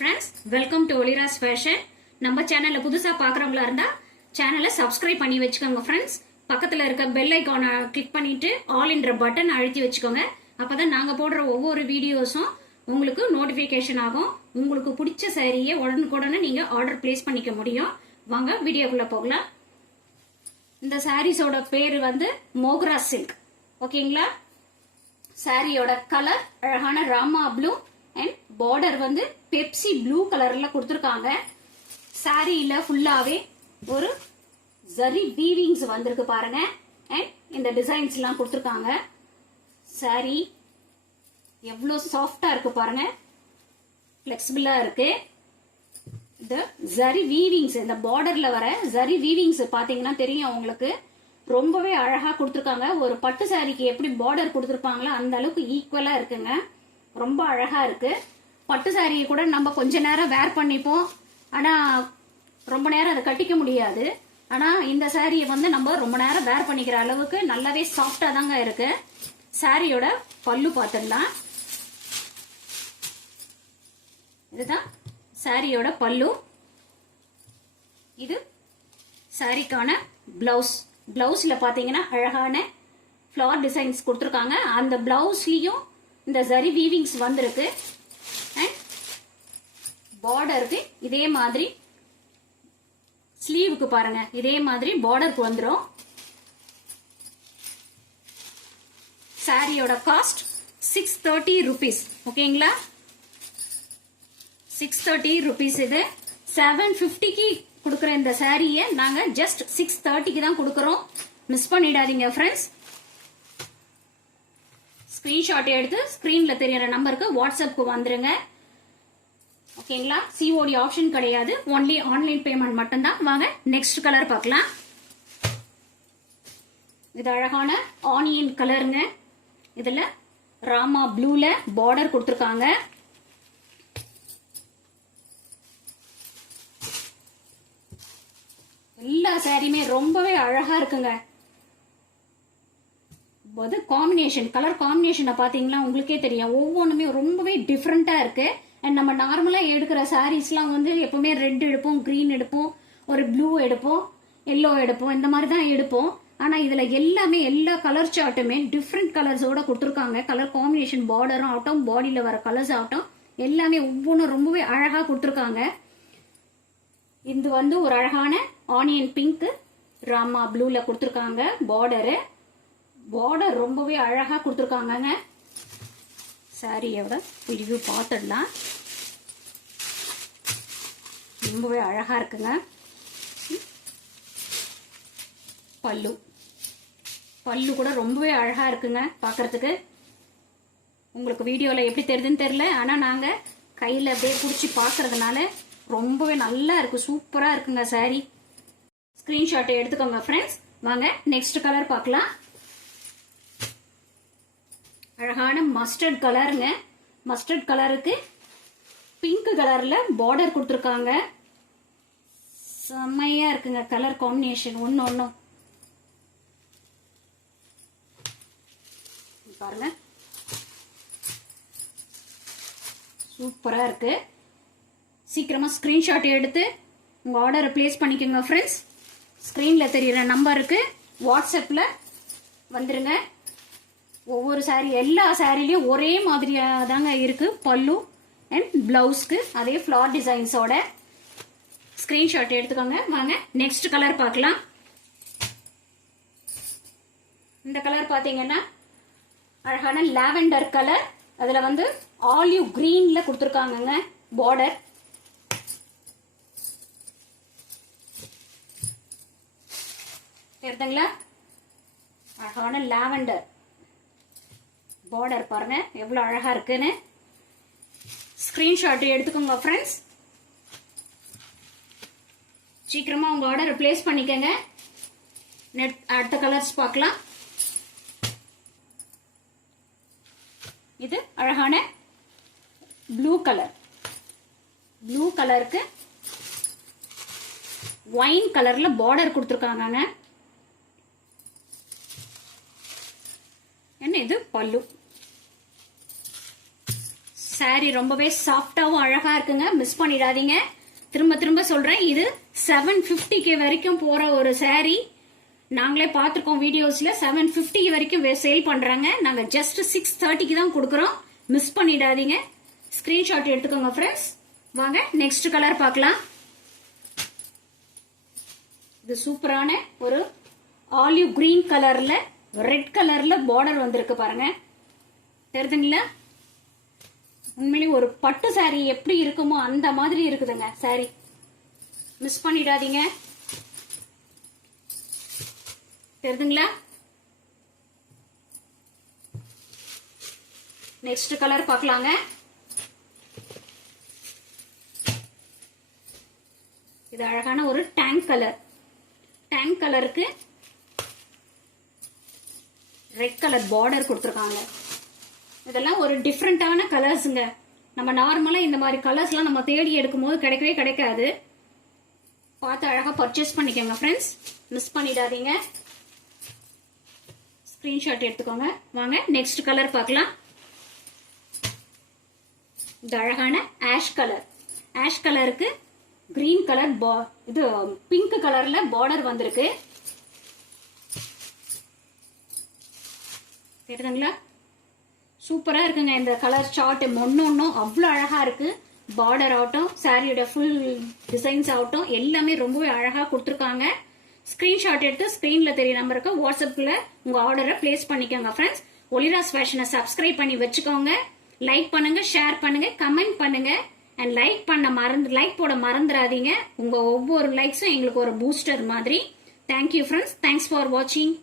friends, welcome to Olira's Fashion. நம்ம சேனல்ல புதுசா பார்க்கறவங்களா இருந்தா சேனலை சப்ஸ்கிரைப் பண்ணி வெச்சுக்கோங்க friends. பக்கத்துல இருக்க பெல் ஐகானை கிளிக் பண்ணிட்டு ஆல் என்ற பட்டன் அழுத்தி வெச்சுக்கோங்க. அப்பதான் நாங்க போடுற ஒவ்வொரு வீடியோஸும் உங்களுக்கு நோட்டிபிகேஷன் ஆகும். உங்களுக்கு பிடிச்ச சாரியை உடனுக்குடனே நீங்க ஆர்டர் பிளேஸ் பண்ணிக்க முடியும். வாங்க வீடியோக்குள்ள போகலாம். இந்த சாரீஸோட பேர் வந்து மோக்ரா சில்க். ஓகேங்களா? சாரியோட கலர் அழகான ராமா ப்ளூ அண்ட் பார்டர் வந்து பெப்சி ப்ளூ கலர்ல கொடுத்துருக்காங்க. சாரியில ஃபுல்லாவே ஒரு ஜரி வீவிங்ஸ் வந்திருக்கு பாருங்க. அண்ட் இந்த டிசைன்ஸ் எல்லாம் கொடுத்துருக்காங்க. சாரி எவ்வளவு சாஃப்டா இருக்கு பாருங்க, பிளெக்சிபிளா இருக்கு. இந்த ஜரி வீவிங்ஸ், இந்த பார்டர்ல வர ஜரி வீவிங்ஸ் பாத்தீங்கன்னா தெரியும் உங்களுக்கு, ரொம்பவே அழகா கொடுத்துருக்காங்க. ஒரு பட்டு சாரிக்கு எப்படி பார்டர் கொடுத்துருப்பாங்களோ அந்த அளவுக்கு ஈக்குவலா இருக்குங்க. ரொம்ப அழகா இருக்கு. பட்டு சாரியை கூட நம்ம கொஞ்ச நேரம் வேர் பண்ணிப்போம், ஆனா ரொம்ப நேரம் அதை கட்டிக்க முடியாது. ஆனா இந்த சாரியை வந்து நம்ம ரொம்ப நேரம் வேர் பண்ணிக்கிற அளவுக்கு நல்லாவே சாஃப்டா தாங்க இருக்கு. சாரியோட பல்லு பார்த்துடலாம். இதுதான் சாரியோட பல்லு. இது சாரிக்கான பிளவுஸ். பிளவுஸ்ல பாத்தீங்கன்னா அழகான ஃபிளவர் டிசைன்ஸ் கொடுத்துருக்காங்க. அந்த பிளவுஸ்லயும் இந்த ஜரி வீவிங்ஸ் வந்திருக்கு. அண்ட் பார்டருக்கு இதே மாதிரி, ஸ்லீவுக்கு பாருங்க இதே மாதிரி பார்டருக்கு வந்துடும். சாரியோட காஸ்ட் 630 rupees. ஓகேங்களா? 630 rupees. இது 750க்கு கொடுக்குற இந்த சாரியை நாங்க ஜஸ்ட் 630க்கு தான் கொடுக்கறோம். மிஸ் பண்ணிடாதீங்க ஃப்ரெண்ட்ஸ். ஸ்கிரீன்ஷாட் எடுத்து ஸ்கிரீன்ல தெரியற நம்பருக்கு வாட்ஸ்அப்க்கு வந்துருங்க. ஓகேங்களா? சிஓடி ஆப்ஷன் கிடையாது, ஒன்லி ஆன்லைன் பேமெண்ட் மட்டும்தான். வாங்க நெக்ஸ்ட் கலர் பார்க்கலாம். இது அழகான ஆனியன் கலருங்க. இதுல ராமா ப்ளூல பார்டர் கொடுத்துருக்காங்க. எல்லா சாரியுமே ரொம்பவே அழகா இருக்குங்க. காம்பினேஷன், கலர் காம்பினேஷனை பாத்தீங்கன்னா உங்களுக்கே தெரியும், ஒவ்வொன்றுமே ரொம்பவே டிஃப்ரெண்டா இருக்கு. அண்ட் நம்ம நார்மலா எடுக்கிற சாரீஸ்லாம் வந்து எப்பவுமே ரெட் எடுப்போம், கிரீன் எடுப்போம், ஒரு ப்ளூ எடுப்போம், எல்லோ எடுப்போம், இந்த மாதிரி தான் எடுப்போம். ஆனா இதுல எல்லாமே எல்லா கலர் சார்ட்டுமே டிஃப்ரெண்ட் கலர்ஸோட கொடுத்துருக்காங்க. கலர் காம்பினேஷன், பார்டரும் ஆகட்டும், பாடியில வர கலர்ஸ் ஆகட்டும், எல்லாமே ஒவ்வொன்றும் ரொம்பவே அழகா கொடுத்துருக்காங்க. இது வந்து ஒரு அழகான ஆனியன் பிங்க் ராமா ப்ளூல கொடுத்துருக்காங்க. பார்டர் ரொம்பவே அழகா கொடுத்துருக்காங்க. சாரியோட ரிவ்யூ பார்த்துடலாம். ரொம்பவே அழகா இருக்குங்க. பல்லு கூட ரொம்பவே அழகா இருக்குங்க பாக்குறதுக்கு. உங்களுக்கு வீடியோல எப்படி தெரியுதுன்னு தெரியல, ஆனா நாங்க கையில அப்படியே புடிச்சு பாக்குறதுனால ரொம்பவே நல்லா இருக்கு, சூப்பரா இருக்குங்க சாரி. ஸ்கிரீன்ஷாட் எடுத்துக்கோங்க ஃப்ரெண்ட்ஸ். வாங்க நெக்ஸ்ட் கலர் பார்க்கலாம். அழகான மஸ்டர்ட் கலருங்க. மஸ்டர்ட் கலருக்கு பிங்க் கலர்ல பார்டர் கொடுத்துருக்காங்க. செம்மையா இருக்குங்க கலர் காம்பினேஷன் ஒன்னும். பாருங்க, சூப்பரா இருக்கு. சீக்கிரமா ஸ்கிரீன்ஷாட் எடுத்து உங்க ஆர்டரை பிளேஸ் பண்ணிக்கோங்க ஃப்ரெண்ட்ஸ். ஸ்கிரீன்ல தெரியுற நம்பருக்கு வாட்ஸ்அப்ல வந்துருங்க. ஒவ்வொரு சாரி, எல்லா சாரிலையும் ஒரே மாதிரியா தாங்க இருக்கு பல்லு அண்ட் பிளவுஸ்க்கு அதே ஃபிளவர் டிசைன்ஸோட. ஸ்கிரீன்ஷாட் எடுத்துக்கோங்க. வாங்க நெக்ஸ்ட் கலர் பார்க்கலாம். இந்த கலர் பாத்தீங்கன்னா அழகான லாவெண்டர் கலர். அதுல வந்து ஆலிவ் கிரீன்ல கொடுத்துருக்காங்க பார்டர். தெரியுதுங்களா? அழகான லாவெண்டர் பார்டர் பாருங்க எவ்வளவு அழகா இருக்குன்னு. ஸ்கிரீன்ஷாட் எடுத்துக்கோங்க ஃப்ரெண்ட்ஸ். சீக்கிரமா உங்க ஆர்டர் பிளேஸ் பண்ணிக்கங்க. அடுத்த கலர்ஸ் பார்க்கலாம். இது அழகான ப்ளூ கலர். ப்ளூ கலருக்கு ஒயின் கலர்ல பார்டர் கொடுத்துருக்காங்க. என்ன இது பல்லு. saree ரொம்பவே சாஃப்டாவும் அழகா இருக்குங்க, மிஸ் பண்ணிடாதீங்க. திரும்ப திரும்ப சொல்றேன், இது 750 வரைக்கும் போற ஒரு saree. நாங்களே பார்த்துருக்கோம் வீடியோஸ்ல 750 வரைக்கும் சேல் பண்றாங்க. நாங்க ஜஸ்ட் 630 தான் கொடுக்குறோம். மிஸ் பண்ணிடாதீங்க. ஸ்கிரீன்ஷாட் எடுத்துக்கோங்க ஃப்ரெண்ட்ஸ். வாங்க நெக்ஸ்ட் கலர் பார்க்கலாம். இது சூப்பரான ஒரு ஆலிவ் கிரீன் கலர்ல ரெட் கலர்ல பார்டர் வந்திருக்கு பாருங்க, தெரியுதுங்களா? உண்மையிலேயே ஒரு பட்டு saree எப்படி இருக்குமோ அந்த மாதிரி இருக்குதுங்க saree. மிஸ் பண்ணிடாதீங்க. தெரியுதுங்களா? நெக்ஸ்ட் கலர் பார்க்கலாங்க. இது அழகான ஒரு டேங்க் கலர். டேங்க் கலருக்கு ரெட் கலர் பார்டர் கொடுத்துருக்காங்க. இதெல்லாம் ஒரு டிஃப்ரெண்டான கலர்ஸுங்க. நம்ம நார்மலா இந்த மாதிரி கலர்ஸ்லாம் நம்ம தேடி எடுக்கும் போது கிடைக்கவே கிடைக்காது. பார்த்து அழகா பர்ச்சேஸ் பண்ணிக்கோங்க ஃப்ரெண்ட்ஸ். மிஸ் பண்ணிடாதீங்க. ஸ்கிரீன்ஷாட் எடுத்துக்கோங்க. வாங்க நெக்ஸ்ட் கலர் பார்க்கலாம். இது அழகான ஆஷ் கலர். ஆஷ் கலருக்கு கிரீன் கலர் இது பிங்க் கலர்ல பார்டர் வந்திருக்கு. தெரியுதுங்களா? சூப்பரா இருக்குங்க இந்த கலர் சார்ட். ஒன்னும் அவ்வளோ அழகா இருக்கு. பார்டர் ஆகட்டும், சாரியோட ஃபுல் டிசைன்ஸ் ஆகட்டும், எல்லாமே ரொம்பவே அழகா கொடுத்துருக்காங்க. ஸ்கிரீன்ஷாட் எடுத்து ஸ்கிரீன்ல தெரிய நம்பருக்கு வாட்ஸ்அப்ல உங்க ஆர்டரை பிளேஸ் பண்ணிக்கோங்க ஃப்ரெண்ட்ஸ். ஒலிராஸ் ஃபேஷனை சப்ஸ்கிரைப் பண்ணி வச்சுக்கோங்க. லைக் பண்ணுங்க, ஷேர் பண்ணுங்க, கமெண்ட் பண்ணுங்க. அண்ட் லைக் போட மறந்துடாதீங்க. உங்க ஒவ்வொரு லைக்ஸும் எங்களுக்கு ஒரு பூஸ்டர் மாதிரி. Thank you friends. தேங்க்ஸ் ஃபார் வாட்சிங்.